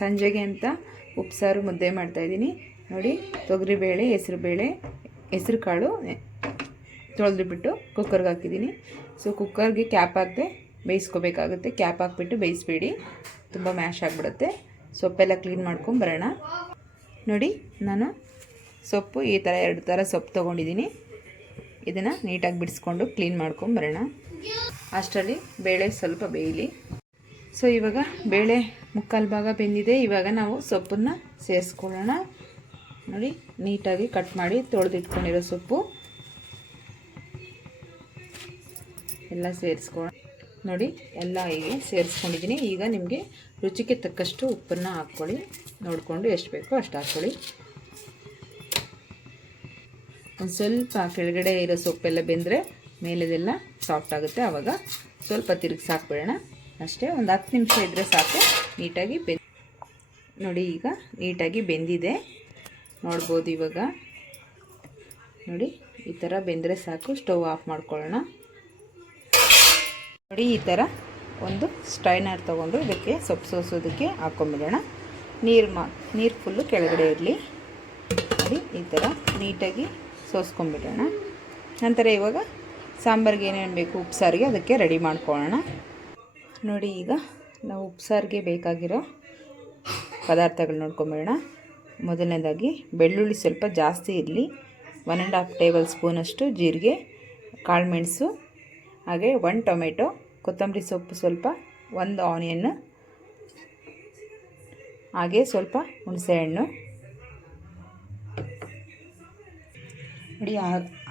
ಸಂಜೆಗೆ ಅಂತ ಉಪ್ಸಾರು ಮುದ್ದೆ ಮಾಡ್ತಾಯಿದ್ದೀನಿ ನೋಡಿ ತೊಗರಿಬೇಳೆ ಹೆಸ್ರುಬೇಳೆ ಹೆಸ್ರು ಕಾಳು ತೊಳೆದ್ಬಿಟ್ಟು ಕುಕ್ಕರ್ಗೆ ಹಾಕಿದ್ದೀನಿ. ಸೊ ಕುಕ್ಕರ್ಗೆ ಕ್ಯಾಪ್ ಹಾಕದೆ ಬೇಯಿಸ್ಕೋಬೇಕಾಗುತ್ತೆ. ಕ್ಯಾಪ್ ಹಾಕ್ಬಿಟ್ಟು ಬೇಯಿಸ್ಬೇಡಿ. ತುಂಬ ಮ್ಯಾಶ್ ಆಗಿಬಿಡುತ್ತೆ. ಸೊಪ್ಪೆಲ್ಲ ಕ್ಲೀನ್ ಮಾಡ್ಕೊಂಬರೋಣ ನೋಡಿ, ನಾನು ಸೊಪ್ಪು ಈ ಥರ ಎರಡು ಥರ ಸೊಪ್ಪು ತೊಗೊಂಡಿದ್ದೀನಿ. ಇದನ್ನು ನೀಟಾಗಿ ಬಿಡಿಸ್ಕೊಂಡು ಕ್ಲೀನ್ ಮಾಡ್ಕೊಂಬರೋಣ ಅಷ್ಟರಲ್ಲಿ ಬೇಳೆ ಸ್ವಲ್ಪ ಬೇಯಲಿ. ಸೊ ಇವಾಗ ಬೇಳೆ ಮುಕ್ಕಾಲು ಭಾಗ ಬೆಂದಿದೆ. ಇವಾಗ ನಾವು ಸೊಪ್ಪನ್ನು ಸೇರಿಸ್ಕೊಳ್ಳೋಣ. ನೋಡಿ, ನೀಟಾಗಿ ಕಟ್ ಮಾಡಿ ತೊಳೆದಿಟ್ಕೊಂಡಿರೋ ಸೊಪ್ಪು. ಎಲ್ಲ ಸೇರಿಸ್ಕೊಳ್ಳೋಣ ನೋಡಿ, ಎಲ್ಲ ಹೀಗೆ ಸೇರಿಸ್ಕೊಂಡಿದ್ದೀನಿ. ಈಗ ನಿಮಗೆ ರುಚಿಗೆ ತಕ್ಕಷ್ಟು ಉಪ್ಪನ್ನು ಹಾಕ್ಕೊಳ್ಳಿ. ನೋಡಿಕೊಂಡು ಎಷ್ಟು ಬೇಕೋ ಅಷ್ಟು ಹಾಕ್ಕೊಳ್ಳಿ. ಒಂದು ಸ್ವಲ್ಪ ಕೆಳಗಡೆ ಇರೋ ಸೊಪ್ಪೆಲ್ಲ ಬೆಂದರೆ ಮೇಲೆದೆಲ್ಲ ಸಾಫ್ಟ್ ಆಗುತ್ತೆ. ಆವಾಗ ಸ್ವಲ್ಪ ತಿರುಗಿ ಸಾಕ್ಬಿಡೋಣ ಅಷ್ಟೇ, ಒಂದು ಹತ್ತು ನಿಮಿಷ ಇದ್ದರೆ ಸಾಕು. ನೀಟಾಗಿ ಬೆಂದ ನೋಡಿ ಈಗ ನೀಟಾಗಿ ಬೆಂದಿದೆ. ನೋಡ್ಬೋದು ಇವಾಗ. ನೋಡಿ, ಈ ಥರ ಬೆಂದರೆ ಸಾಕು. ಸ್ಟವ್ ಆಫ್ ಮಾಡ್ಕೊಳ್ಳೋಣ. ನೋಡಿ, ಈ ಥರ ಒಂದು ಸ್ಟೈನರ್ ತೊಗೊಂಡು ಇದಕ್ಕೆ ಸೊಪ್ಪು ಸೋಸೋದಕ್ಕೆ ಹಾಕೊಂಬಿಡೋಣ. ನೀರು ಮಾ ನೀರು ಫುಲ್ಲು ಕೆಳಗಡೆ ಇರಲಿ. ನೋಡಿ, ಈ ಥರ ನೀಟಾಗಿ ಸೋಸ್ಕೊಂಬಿಡೋಣ. ನಂತರ ಇವಾಗ ಸಾಂಬಾರಿಗೆ ಏನೇನು ಬೇಕು ಉಪ್ಸಾರಿಗೆ ಅದಕ್ಕೆ ರೆಡಿ ಮಾಡ್ಕೊಳ್ಳೋಣ. ನೋಡಿ ಈಗ ನಾವು ಉಪ್ಸಾರಿಗೆ ಬೇಕಾಗಿರೋ ಪದಾರ್ಥಗಳು ನೋಡ್ಕೊಂಬಿಡೋಣ ಮೊದಲನೇದಾಗಿ ಬೆಳ್ಳುಳ್ಳಿ ಸ್ವಲ್ಪ ಜಾಸ್ತಿ ಇರಲಿ. ಒನ್ ಆ್ಯಂಡ್ ಹಾಫ್ ಟೇಬಲ್ ಸ್ಪೂನಷ್ಟು ಜೀರಿಗೆ ಕಾಳುಮೆಣಸು ಹಾಗೆ ಒನ್ ಟೊಮೆಟೊ ಕೊತ್ತಂಬರಿ ಸೊಪ್ಪು ಸ್ವಲ್ಪ, ಒಂದು ಆನಿಯನ್ ಹಾಗೆ ಸ್ವಲ್ಪ ಹುಣಸೆಹಣ್ಣು ನೋಡಿ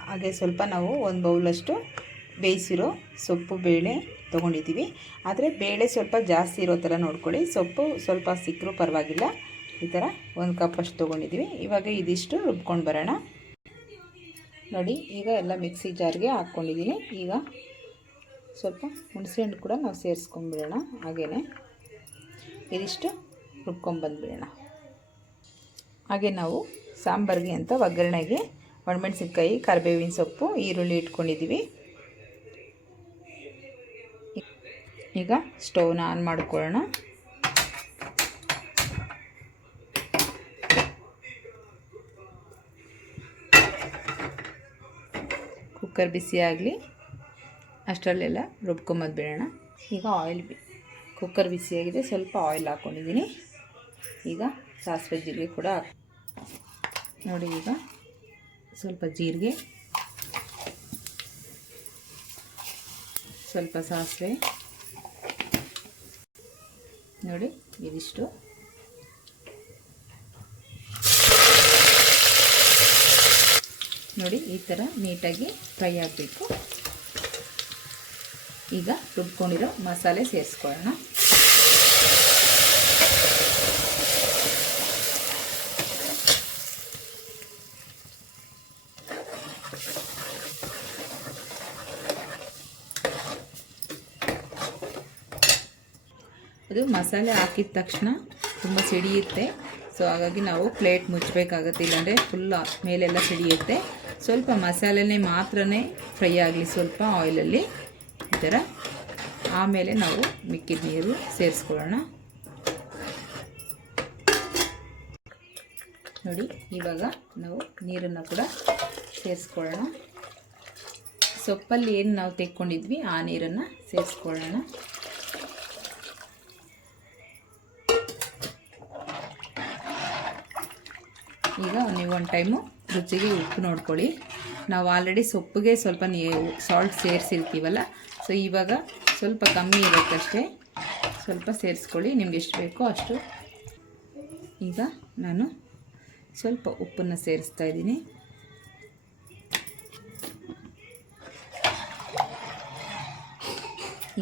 ಹಾಗೆ ಸ್ವಲ್ಪ ನಾವು ಒಂದು ಬೌಲಷ್ಟು ಬೇಯಿಸಿರೋ ಸೊಪ್ಪು, ಬೇಳೆ ತೊಗೊಂಡಿದ್ದೀವಿ. ಆದರೆ ಬೇಳೆ ಸ್ವಲ್ಪ ಜಾಸ್ತಿ ಇರೋ ಥರ ನೋಡ್ಕೊಳ್ಳಿ. ಸೊಪ್ಪು ಸ್ವಲ್ಪ ಸಿಕ್ಕರೂ ಪರವಾಗಿಲ್ಲ. ಈ ಥರ ಒಂದು ಕಪ್ ಅಷ್ಟು ತೊಗೊಂಡಿದ್ದೀವಿ. ಇವಾಗ ಇದಿಷ್ಟು ರುಬ್ಕೊಂಡು ಬರೋಣ. ನೋಡಿ, ಈಗ ಎಲ್ಲ ಮಿಕ್ಸಿ ಜಾರ್ಗೆ ಹಾಕ್ಕೊಂಡಿದ್ದೀನಿ ಈಗ ಸ್ವಲ್ಪ ಹುಣಸೆಹಣ್ಣು ಕೂಡ ನಾವು ಸೇರಿಸ್ಕೊಂಡ್ಬಿಡೋಣ ಹಾಗೇ ಇದಿಷ್ಟು ರುಬ್ಕೊಂಬಂದ್ಬಿಡೋಣ ಹಾಗೆ ನಾವು ಸಾಂಬಾರಿಗೆ ಅಂತ ಒಗ್ಗರಣೆಗೆ ಒಣಮೆಣಸಿನ್ಕಾಯಿ, ಕರಿಬೇವಿನ ಸೊಪ್ಪು, ಈರುಳ್ಳಿ ಇಟ್ಕೊಂಡಿದ್ದೀವಿ ಈಗ ಸ್ಟವ್ನ ಆನ್ ಮಾಡ್ಕೊಳ್ಳೋಣ. ಕುಕ್ಕರ್ ಬಿಸಿ ಆಗಲಿ, ಅಷ್ಟರಲ್ಲೆಲ್ಲ ರುಬ್ಕೊಂಬಂದ್ಬಿಡೋಣ ಈಗ ಆಯಿಲ್ ಬಿ ಕುಕ್ಕರ್ ಬಿಸಿಯಾಗಿದೆ ಸ್ವಲ್ಪ ಆಯಿಲ್ ಹಾಕ್ಕೊಂಡಿದ್ದೀನಿ ಈಗ ಸಾಸಿವೆ ಜೀರಿಗೆ ಕೂಡ ನೋಡಿ ಈಗ ಸ್ವಲ್ಪ ಜೀರಿಗೆ, ಸ್ವಲ್ಪ ಸಾಸಿವೆ. ನೋಡಿ ಇದಿಷ್ಟು. ನೋಡಿ ಈ ಥರ ನೀಟಾಗಿ ಫ್ರೈ ಆಗಬೇಕು. ಈಗ ರುಬ್ಕೊಂಡಿರೋ ಮಸಾಲೆ ಸೇರಿಸ್ಕೊಳ್ಳೋಣ. ಅದು ಮಸಾಲೆ ಹಾಕಿದ ತಕ್ಷಣ ತುಂಬ ಸಿಡಿಯುತ್ತೆ. ಸೊ ಹಾಗಾಗಿ ನಾವು ಪ್ಲೇಟ್ ಮುಚ್ಚಬೇಕಾಗತ್ತೆ. ಇಲ್ಲಾಂದರೆ ಫುಲ್ ಮೇಲೆಲ್ಲ ಸಿಡಿಯುತ್ತೆ. ಸ್ವಲ್ಪ ಮಸಾಲೆನೇ ಮಾತ್ರ ಫ್ರೈ ಆಗಲಿ, ಸ್ವಲ್ಪ ಆಯಿಲಲ್ಲಿ ಈ ಥರ ಆಮೇಲೆ ನಾವು ಮಿಕ್ಕಿದ ನೀರು ಸೇರಿಸ್ಕೊಳ್ಳೋಣ. ನೋಡಿ, ಇವಾಗ ನಾವು ನೀರನ್ನು ಕೂಡ ಸೇರಿಸ್ಕೊಳ್ಳೋಣ. ಸೊಪ್ಪಲ್ಲಿ ಏನು ನಾವು ತೆಕ್ಕೊಂಡಿದ್ವಿ, ಆ ನೀರನ್ನು ಸೇರಿಸ್ಕೊಳ್ಳೋಣ. ಈಗ ನೀವು ಒಂದು ಟೈಮು ರುಚಿಗೆ ಉಪ್ಪು ನೋಡ್ಕೊಳ್ಳಿ. ನಾವು ಆಲ್ರೆಡಿ ಸೊಪ್ಪಿಗೆ ಸ್ವಲ್ಪ ನೀ ಸಾಲ್ಟ್ ಸೇರಿಸಿರ್ತೀವಲ್ಲ ಸೊ ಇವಾಗ ಸ್ವಲ್ಪ ಕಮ್ಮಿ ಇರುತ್ತಷ್ಟೇ ಸ್ವಲ್ಪ ಸೇರಿಸ್ಕೊಳ್ಳಿ, ನಿಮ್ಗೆ ಎಷ್ಟು ಬೇಕೋ ಅಷ್ಟು. ಈಗ ನಾನು ಸ್ವಲ್ಪ ಉಪ್ಪನ್ನು ಸೇರಿಸ್ತಾ ಇದ್ದೀನಿ.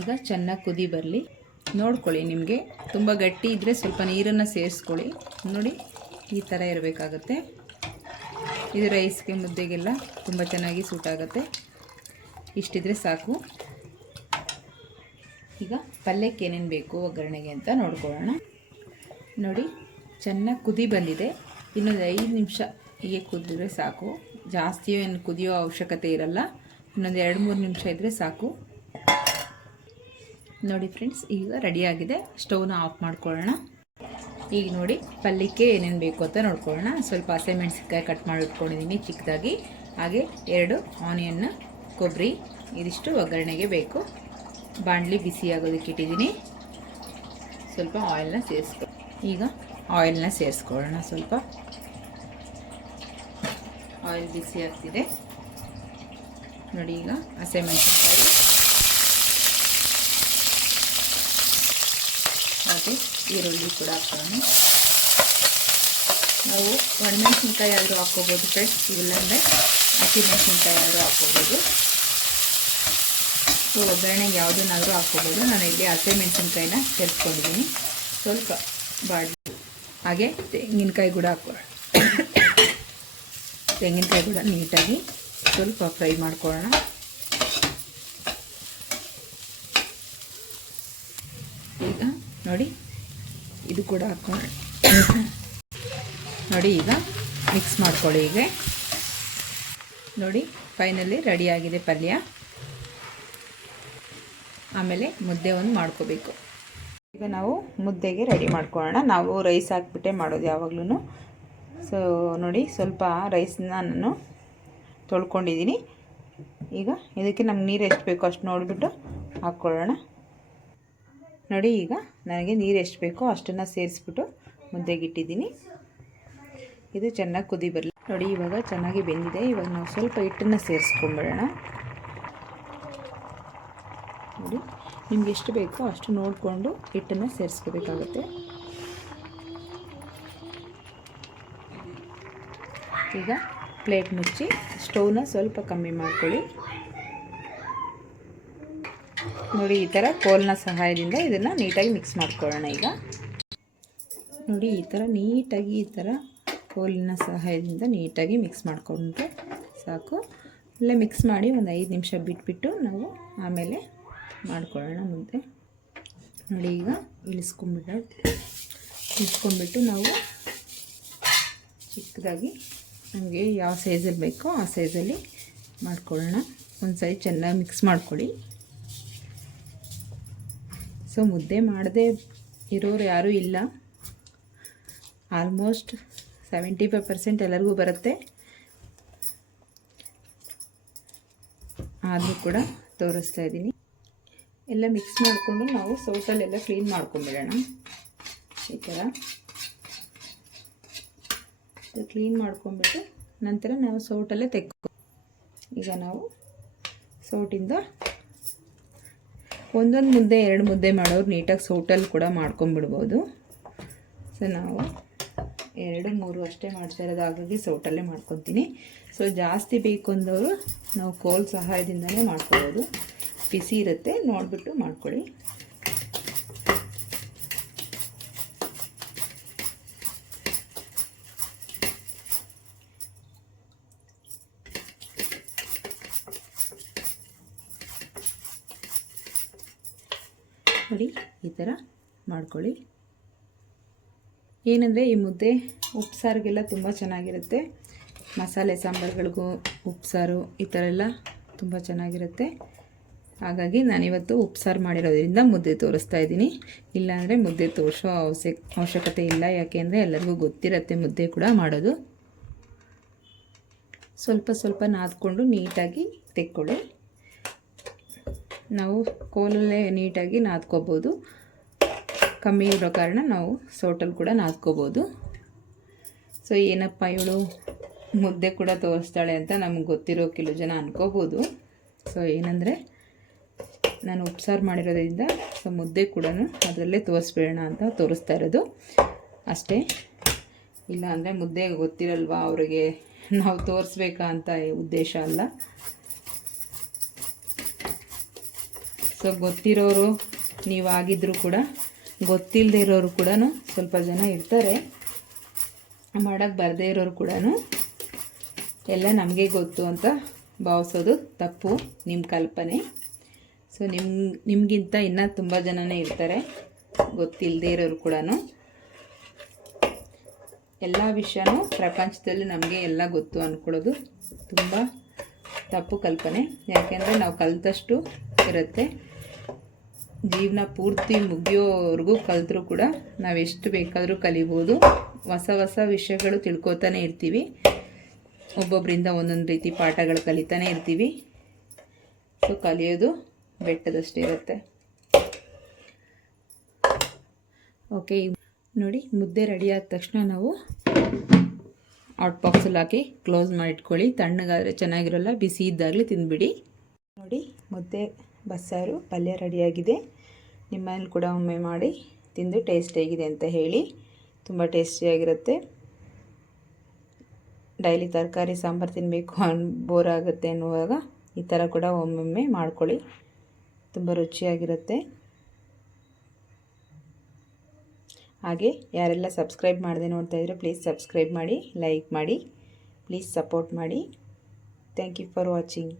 ಈಗ ಚೆನ್ನಾಗಿ ಕುದಿ ಬರಲಿ. ನೋಡ್ಕೊಳ್ಳಿ ನಿಮಗೆ, ತುಂಬ ಗಟ್ಟಿ ಇದ್ದರೆ ಸ್ವಲ್ಪ ನೀರನ್ನು ಸೇರಿಸ್ಕೊಳ್ಳಿ. ನೋಡಿ. ಈ ಥರ ಇರಬೇಕಾಗತ್ತೆ. ಇದು ರೈಸ್ಗೆ ಮುದ್ದೆಗೆಲ್ಲ ತುಂಬ ಚೆನ್ನಾಗಿ ಸೂಟ್ ಆಗುತ್ತೆ. ಇಷ್ಟಿದ್ರೆ ಸಾಕು. ಈಗ ಪಲ್ಯಕ್ಕೆ ಏನೇನು ಬೇಕು ಒಗ್ಗರಣೆಗೆ ಅಂತ ನೋಡ್ಕೊಳ್ಳೋಣ. ನೋಡಿ, ಚೆನ್ನಾಗಿ ಕುದಿ ಬಂದಿದೆ. ಇನ್ನೊಂದು ಐದು ನಿಮಿಷ ಹೀಗೆ ಕುದಿದ್ರೆ ಸಾಕು. ಜಾಸ್ತಿ ಏನು ಕುದಿಯೋ ಅವಶ್ಯಕತೆ ಇರಲ್ಲ. ಇನ್ನೊಂದು ಎರಡು ಮೂರು ನಿಮಿಷ ಇದ್ದರೆ ಸಾಕು. ನೋಡಿ ಫ್ರೆಂಡ್ಸ್ ಈಗ ರೆಡಿಯಾಗಿದೆ ಸ್ಟವ್ನ ಆಫ್ ಮಾಡ್ಕೊಳ್ಳೋಣ. ಈಗ ನೋಡಿ ಪಲ್ಯಕ್ಕೆ ಏನೇನು ಬೇಕು ಅಂತ ನೋಡ್ಕೊಳ್ಳೋಣ. ಸ್ವಲ್ಪ ಹಸಿಮೆಣ್ಸಿನ್ಕಾಯಿ ಕಟ್ ಮಾಡಿ ಇಟ್ಕೊಂಡಿದ್ದೀನಿ ಚಿಕ್ಕದಾಗಿ. ಹಾಗೆ ಎರಡು ಆನಿಯನ್ನ ಕೊಬ್ಬರಿ ಇದಿಷ್ಟು ಒಗ್ಗರಣೆಗೆ ಬೇಕು. ಬಾಣಲಿ ಬಿಸಿ ಆಗೋದಕ್ಕೆ ಇಟ್ಟಿದ್ದೀನಿ. ಸ್ವಲ್ಪ ಆಯಿಲ್ನ ಸೇರಿಸ್ಕೊ, ಈಗ ಆಯಿಲ್ನ ಸೇರಿಸ್ಕೊಳ್ಳೋಣ ಸ್ವಲ್ಪ. ಆಯಿಲ್ ಬಿಸಿ ಆಗ್ತಿದೆ. ನೋಡಿ ಈಗ ಹಸಿಮೆಣಸಿನ್ಕಾಯಿ ಹಾಗೆ ಈರುಳ್ಳಿ ಕೂಡ ಹಾಕೋಣ ನಾವು ಒಣಮೆಣಸಿನ್ಕಾಯಿ ಆದರೂ ಹಾಕ್ಕೋಬೋದು ಫ್ರೆಂಡ್ಸ್ ಇಲ್ಲಾಂದರೆ ಹಸಿಮೆಣಸಿನ್ಕಾಯಿ ಆದರೂ ಹಾಕ್ಕೋಬೋದು. ಸೊ ಒಗ್ಗರಣೆ ಯಾವುದನ್ನಾದರೂ ಹಾಕ್ಕೋಬೋದು. ನಾನು ಇಲ್ಲಿ ಹಸಿಮೆಣಸಿನ್ಕಾಯಿನ ಸೇರಿಸ್ಕೊಂಡಿದ್ದೀನಿ ಸ್ವಲ್ಪ ಬಾಡಿ ಹಾಗೆ ತೆಂಗಿನಕಾಯಿ ಕೂಡ ಹಾಕೋ ತೆಂಗಿನಕಾಯಿ ಕೂಡ ನೀಟಾಗಿ ಸ್ವಲ್ಪ ಫ್ರೈ ಮಾಡ್ಕೊಳ್ಳೋಣ ಈಗ ನೋಡಿ, ಇದು ಕೂಡ ಹಾಕೊಂಡು ನೋಡಿ, ಈಗ ಮಿಕ್ಸ್ ಮಾಡ್ಕೊಳ್ಳಿ ಈಗ ನೋಡಿ ಫೈನಲಿ ರೆಡಿಯಾಗಿದೆ ಪಲ್ಯ. ಆಮೇಲೆ ಮುದ್ದೆ ಒಂದು ಮಾಡ್ಕೋಬೇಕು. ಈಗ ನಾವು ಮುದ್ದೆಗೆ ರೆಡಿ ಮಾಡ್ಕೊಳ್ಳೋಣ. ನಾವು ರೈಸ್ ಹಾಕ್ಬಿಟ್ಟೆ ಮಾಡೋದು ಯಾವಾಗ್ಲೂ ಸೊ ನೋಡಿ, ಸ್ವಲ್ಪ ರೈಸ್ನ ನಾನು ತೊಳ್ಕೊಂಡಿದ್ದೀನಿ. ಈಗ ಇದಕ್ಕೆ ನಮ್ಗೆ ನೀರು ಎಷ್ಟು ಬೇಕೋ ಅಷ್ಟು ನೋಡಿಬಿಟ್ಟು ಹಾಕ್ಕೊಳ್ಳೋಣ. ನೋಡಿ ಈಗ ನನಗೆ ನೀರು ಎಷ್ಟು ಬೇಕೋ ಅಷ್ಟನ್ನು ಸೇರಿಸ್ಬಿಟ್ಟು ಮುದ್ದೆಗಿಟ್ಟಿದ್ದೀನಿ ಇದು ಚೆನ್ನಾಗಿ ಕುದಿ ಬರಲಿ. ನೋಡಿ, ಇವಾಗ ಚೆನ್ನಾಗಿ ಬೆಂದಿದೆ. ಇವಾಗ ನಾವು ಸ್ವಲ್ಪ ಹಿಟ್ಟನ್ನು ಸೇರಿಸ್ಕೊಂಬಿಡೋಣ. ನೋಡಿ, ನಿಮ್ಗೆ ಎಷ್ಟು ಬೇಕೋ ಅಷ್ಟು ನೋಡಿಕೊಂಡು ಹಿಟ್ಟನ್ನು ಸೇರಿಸ್ಕೋಬೇಕಾಗುತ್ತೆ. ಈಗ ಪ್ಲೇಟ್ ಮುಚ್ಚಿ, ಸ್ಟೌವ್ನ ಸ್ವಲ್ಪ ಕಮ್ಮಿ ಮಾಡ್ಕೊಳ್ಳಿ. ನೋಡಿ, ಈ ಥರ ಕೋಲ್ನ ಸಹಾಯದಿಂದ ಇದನ್ನು ನೀಟಾಗಿ ಮಿಕ್ಸ್ ಮಾಡ್ಕೊಳ್ಳೋಣ ಈಗ. ನೋಡಿ, ಈ ಥರ ನೀಟಾಗಿ ಈ ಥರ ಕೋಲಿನ ಸಹಾಯದಿಂದ ನೀಟಾಗಿ ಮಿಕ್ಸ್ ಮಾಡಿಕೊಂಡ್ರೆ ಸಾಕು. ಇಲ್ಲ ಮಿಕ್ಸ್ ಮಾಡಿ ಒಂದು ಐದು ನಿಮಿಷ ಬಿಟ್ಬಿಟ್ಟು ನಾವು ಆಮೇಲೆ ಮಾಡ್ಕೊಳ್ಳೋಣ ಮುದ್ದೆ ನೋಡಿ, ಈಗ ಇಳಿಸ್ಕೊಂಡ್ಬಿಟ್ಟು ಇಳಿಸ್ಕೊಂಬಿಟ್ಟು ನಾವು ಚಿಕ್ಕದಾಗಿ ನಮಗೆ ಯಾವ ಸೈಜಲ್ಲಿ ಬೇಕೋ ಆ ಸೈಜಲ್ಲಿ ಮಾಡ್ಕೊಳ್ಳೋಣ. ಒಂದು ಸೈಜ್ ಚೆನ್ನಾಗಿ ಮಿಕ್ಸ್ ಮಾಡ್ಕೊಳ್ಳಿ. ಸೊ ಮುದ್ದೆ ಮಾಡದೆ ಇರೋರು ಯಾರೂ ಇಲ್ಲ. ಆಲ್ಮೋಸ್ಟ್ ಸೆವೆಂಟಿ ಫೈವ್ ಪರ್ಸೆಂಟ್ ಎಲ್ಲರಿಗೂ ಬರುತ್ತೆ. ಆದರೂ ಕೂಡ ತೋರಿಸ್ತಾ ಇದ್ದೀನಿ. ಎಲ್ಲ ಮಿಕ್ಸ್ ಮಾಡಿಕೊಂಡು ನಾವು ಸೌಟಲ್ಲೆಲ್ಲ ಕ್ಲೀನ್ ಮಾಡ್ಕೊಂಬಿಡೋಣ ಈ ಥರ. ಕ್ಲೀನ್ ಮಾಡ್ಕೊಂಬಿಟ್ಟು ನಂತರ ನಾವು ಸೌಟಲ್ಲೇ ತೆಕ್ಕು ಈಗ ನಾವು ಸೌಟಿಂದ ಒಂದೊಂದು ಮುದ್ದೆ, ಎರಡು ಮುದ್ದೆ ಮಾಡೋರು ನೀಟಾಗಿ ಸೌಟಲ್ಲಿ ಕೂಡ ಮಾಡ್ಕೊಂಬಿಡ್ಬೋದು. ಸೊ ನಾವು ಎರಡು, ಮೂರು ಅಷ್ಟೇ ಮಾಡ್ತಾ ಇರೋದು ಹಾಗಾಗಿ ಸೌಟಲ್ಲೇ ಮಾಡ್ಕೊತೀನಿ. ಸೊ ಜಾಸ್ತಿ ಬೇಕು ಅಂದವರು ನಾವು ಕೋಲ್ ಸಹಾಯದಿಂದಲೇ ಮಾಡ್ಕೊಬೋದು. ಬಿಸಿ ಇರುತ್ತೆ, ನೋಡಿಬಿಟ್ಟು ಮಾಡ್ಕೊಳ್ಳಿ ನೋಡಿ ಈ ಥರ ಮಾಡ್ಕೊಳ್ಳಿ. ಏನಂದರೆ ಈ ಮುದ್ದೆ ಉಪ್ಸಾರಿಗೆಲ್ಲ ತುಂಬ ಚೆನ್ನಾಗಿರುತ್ತೆ. ಮಸಾಲೆ ಸಾಂಬಾರುಗಳಿಗೂ ಉಪ್ಸಾರು ಈ ಥರ ಎಲ್ಲ ತುಂಬ ಚೆನ್ನಾಗಿರುತ್ತೆ. ಹಾಗಾಗಿ ನಾನಿವತ್ತು ಉಪ್ಸಾರು ಮಾಡಿರೋದ್ರಿಂದ ಮುದ್ದೆ ತೋರಿಸ್ತಾ ಇದ್ದೀನಿ. ಇಲ್ಲಾಂದರೆ ಮುದ್ದೆ ತೋರಿಸೋ ಅವಶ್ಯ, ಅವಶ್ಯಕತೆ ಇಲ್ಲ. ಯಾಕೆಂದರೆ ಎಲ್ಲರಿಗೂ ಗೊತ್ತಿರುತ್ತೆ ಮುದ್ದೆ ಕೂಡ ಮಾಡೋದು. ಸ್ವಲ್ಪ ಸ್ವಲ್ಪ ನಾದ್ಕೊಂಡು ನೀಟಾಗಿ ತೆಕ್ಕೊಳ್ಳಿ. ನಾವು ಕೋಲಲ್ಲೇ ನೀಟಾಗಿ ನಾದ್ಕೋಬೋದು. ಕಮ್ಮಿ ಇರೋ ಕಾರಣ ನಾವು ಸೋಟಲ್ಲಿ ಕೂಡ ನಾದ್ಕೋಬೋದು. ಸೊ ಏನಪ್ಪ ಇವಳು ಮುದ್ದೆ ಕೂಡ ತೋರಿಸ್ತಾಳೆ ಅಂತ ನಮ್ಗೆ ಗೊತ್ತಿರೋ ಕೆಲವು ಜನ ಅನ್ಕೋಬೋದು. ಸೊ ಏನಂದರೆ ನಾನು ಉಪ್ಸಾರು ಮಾಡಿರೋದ್ರಿಂದ ಸೊ, ಮುದ್ದೆ ಕೂಡ ಅದರಲ್ಲೇ ತೋರಿಸ್ಬಿಡೋಣ ಅಂತ ತೋರಿಸ್ತಾ ಇರೋದು. ಅಷ್ಟೇ. ಇಲ್ಲ ಅಂದರೆ ಮುದ್ದೆ ಗೊತ್ತಿರಲ್ವಾ ಅವರಿಗೆ? ನಾವು ತೋರಿಸ್ಬೇಕಾ ಅಂತ ಉದ್ದೇಶ ಅಲ್ಲ. ಸೊ ಗೊತ್ತಿರೋರು ನೀವಾಗಿದ್ದರೂ ಕೂಡ ಗೊತ್ತಿಲ್ಲದೆ ಇರೋರು ಕೂಡ ಸ್ವಲ್ಪ ಜನ ಇರ್ತಾರೆ. ಮಾಡೋಕ್ಕೆ ಬರದೇ ಇರೋರು ಕೂಡ ಎಲ್ಲ ನಮಗೆ ಗೊತ್ತು ಅಂತ ಭಾವಿಸೋದು ತಪ್ಪು ನಿಮ್ಮ ಕಲ್ಪನೆ. ಸೊ ನಿಮ್, ನಿಮಗಿಂತ ಇನ್ನೂ ತುಂಬ ಜನನೇ ಇರ್ತಾರೆ ಗೊತ್ತಿಲ್ಲದೆ ಇರೋರು ಕೂಡ ಎಲ್ಲ ವಿಷಯನೂ ಪ್ರಪಂಚದಲ್ಲಿ ನಮಗೆ ಎಲ್ಲ ಗೊತ್ತು ಅಂದ್ಕೊಳ್ಳೋದು ತುಂಬ ತಪ್ಪು ಕಲ್ಪನೆ. ಯಾಕೆಂದರೆ ನಾವು ಕಲಿತಷ್ಟು ಇರುತ್ತೆ. ಜೀವನ ಪೂರ್ತಿ ಮುಗಿಯೋವರೆಗೂ ಕಲಿತರೂ ಕೂಡ ನಾವು ಎಷ್ಟು ಬೇಕಾದರೂ ಕಲಿಬೋದು. ಹೊಸ ಹೊಸ ವಿಷಯಗಳು ತಿಳ್ಕೊತಾನೆ ಇರ್ತೀವಿ. ಒಬ್ಬೊಬ್ಬರಿಂದ ಒಂದೊಂದು ರೀತಿ ಪಾಠಗಳು ಕಲಿತಾನೆ ಇರ್ತೀವಿ. ಸೊ ಕಲಿಯೋದು ಬೆಟ್ಟದಷ್ಟೇ ಇರುತ್ತೆ. ಓಕೆ ನೋಡಿ ಮುದ್ದೆ ರೆಡಿ ಆದ ತಕ್ಷಣ ನಾವು ಹಾಟ್ ಬಾಕ್ಸಲ್ಲಿ ಹಾಕಿ ಕ್ಲೋಸ್ ಮಾಡಿಟ್ಕೊಳ್ಳಿ. ತಣ್ಣಗಾದರೆ ಚೆನ್ನಾಗಿರೋಲ್ಲ, ಬಿಸಿ ಇದ್ದಾಗಲೇ ತಿಂದುಬಿಡಿ ನೋಡಿ ಮುದ್ದೆ ಬಸ್ಸಾರು ಪಲ್ಯ ರೆಡಿಯಾಗಿದೆ. ನಿಮ್ಮನೇಲಿ ಕೂಡ ಒಮ್ಮೆ ಮಾಡಿ ತಿಂದು ಟೇಸ್ಟ್ ಹೇಗಿದೆ ಅಂತ ಹೇಳಿ. ತುಂಬ ಟೇಸ್ಟಿಯಾಗಿರುತ್ತೆ. ಡೈಲಿ ತರಕಾರಿ ಸಾಂಬಾರು ತಿನ್ನಬೇಕು ಅನ್ ಬೋರ್ ಆಗುತ್ತೆ ಅನ್ನುವಾಗ ಈ ಥರ ಕೂಡ ಒಮ್ಮೊಮ್ಮೆ ಮಾಡ್ಕೊಳ್ಳಿ. ತುಂಬ ರುಚಿಯಾಗಿರುತ್ತೆ. ಹಾಗೆ ಯಾರೆಲ್ಲ ಸಬ್ಸ್ಕ್ರೈಬ್ ಮಾಡದೆ ನೋಡ್ತಾ ಇದ್ರೆ ಪ್ಲೀಸ್ ಸಬ್ಸ್ಕ್ರೈಬ್ ಮಾಡಿ, ಲೈಕ್ ಮಾಡಿ, ಪ್ಲೀಸ್ ಸಪೋರ್ಟ್ ಮಾಡಿ. Thank you for watching.